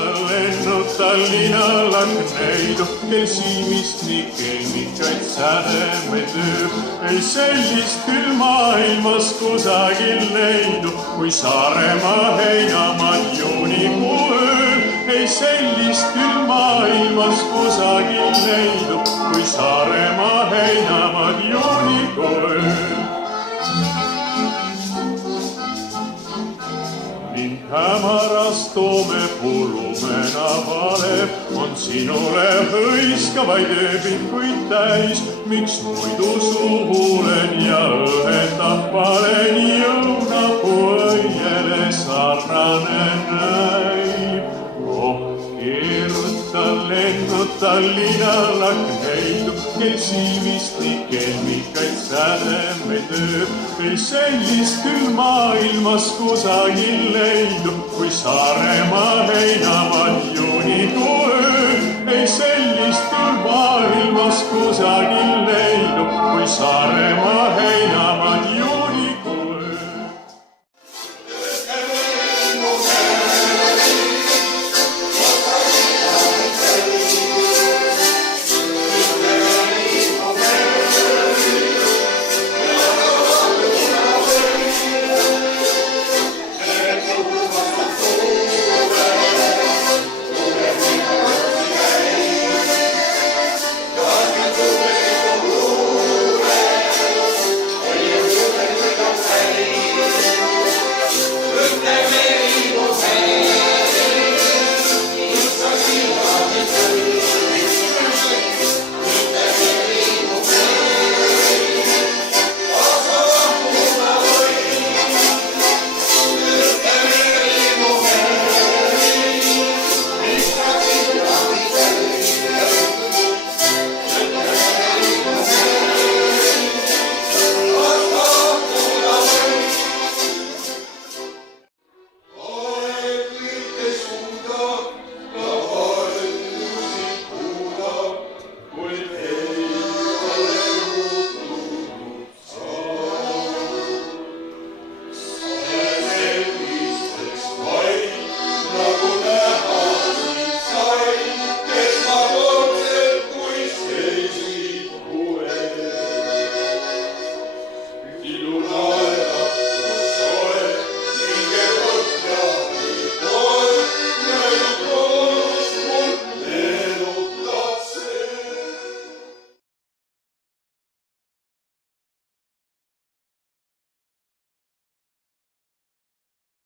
lennud Tallinnal näidu, kel silmist nii kelmikaid sädemeid lööb. Ei sellist küll maailmas kusagil leidu, kui Saaremaa heinamaad juunikuu ööl. Ei sellist küll maailmas kusagil leidu, kui Saaremaa heinamaad juunikuu ööl. Ning hämaras toome pulumena valeb, on sinule hõiskavaid ööbikuid täis. Miks muidu suhulen ja õhendab palen jõunapuu õiele sarnane näib. Keeruta lennud Tallinnal näidu, kel silmist nii kelmikaid sädemeid ööb. Ei sellist küll maailmas kusagil leidu, kui Saaremaa heinamaad juunikuu ööl. Ei sellist küll maailmas kusagil leidu, kui Saaremaa heinamaad juunikuu ööl.